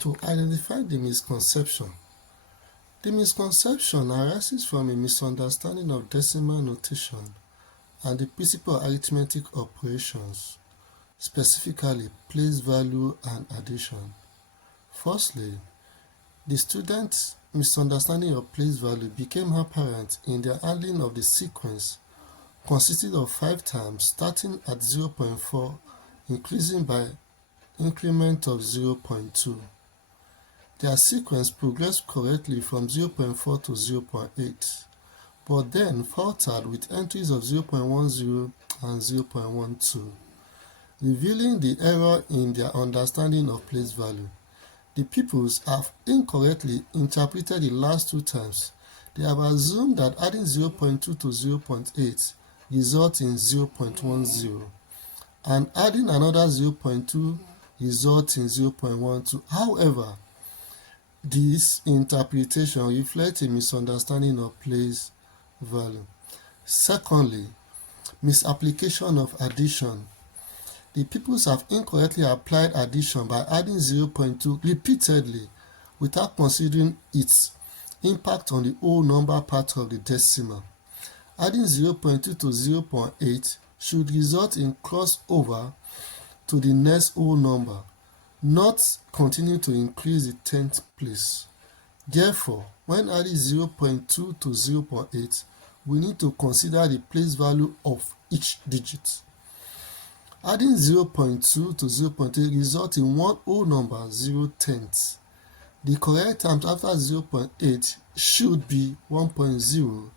To identify the misconception. The misconception arises from a misunderstanding of decimal notation and the principle of arithmetic operations, specifically place value and addition. Firstly, the students' misunderstanding of place value became apparent in their handling of the sequence consisting of 5 terms starting at 0.4, increasing by increment of 0.2. Their sequence progressed correctly from 0.4 to 0.8, but then faltered with entries of 0.10 and 0.12, revealing the error in their understanding of place value. The pupils have incorrectly interpreted the last 2 terms. They have assumed that adding 0.2 to 0.8 results in 0.10, and adding another 0.2 results in 0.12. However, this interpretation reflects a misunderstanding of place value. Secondly, misapplication of addition. The pupils have incorrectly applied addition by adding 0.2 repeatedly without considering its impact on the whole number part of the decimal. Adding 0.2 to 0.8 should result in crossover to the next whole number, not continue to increase the 10th place. Therefore, when adding 0.2 to 0.8, we need to consider the place value of each digit. Adding 0.2 to 0.8 results in one whole number, 0/10. The correct terms after 0.8 should be 1.0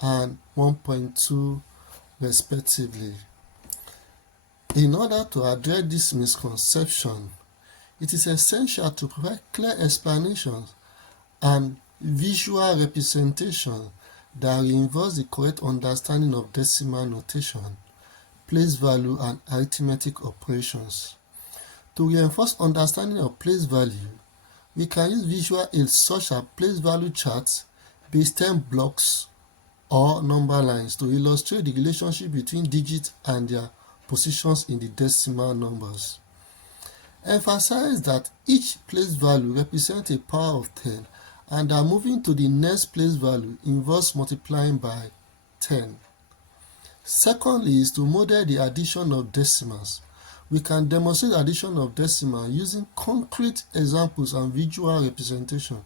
and 1.2 respectively. In order to address this misconception, it is essential to provide clear explanations and visual representation that reinforce the correct understanding of decimal notation, place value, and arithmetic operations. To reinforce understanding of place value, we can use visual aids such as place value charts, base 10 blocks, or number lines to illustrate the relationship between digits and their positions in the decimal numbers. Emphasize that each place value represents a power of 10 and that moving to the next place value involves multiplying by 10. Secondly is to model the addition of decimals. We can demonstrate addition of decimals using concrete examples and visual representation.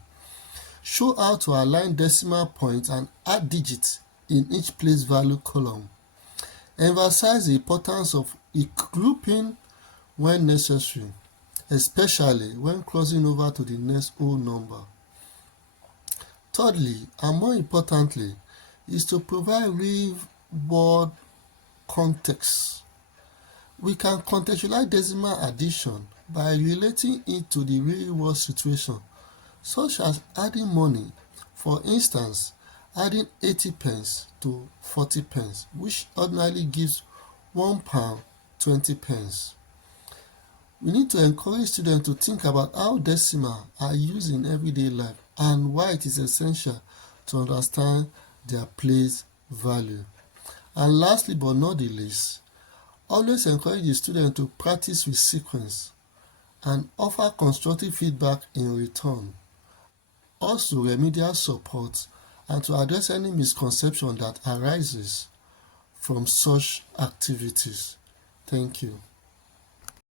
Show how to align decimal points and add digits in each place value column. Emphasize the importance of grouping when necessary, especially when crossing over to the next whole number. Thirdly, and more importantly, is to provide real-world context. We can contextualize decimal addition by relating it to the real-world situation, such as adding money. For instance, adding 80 pence to 40 pence, which ordinarily gives £1, 20 pence. We need to encourage students to think about how decimals are used in everyday life and why it is essential to understand their place value. And lastly but not the least, always encourage the student to practice with sequence and offer constructive feedback in return. Also, remedial support and to address any misconception that arises from such activities. Thank you.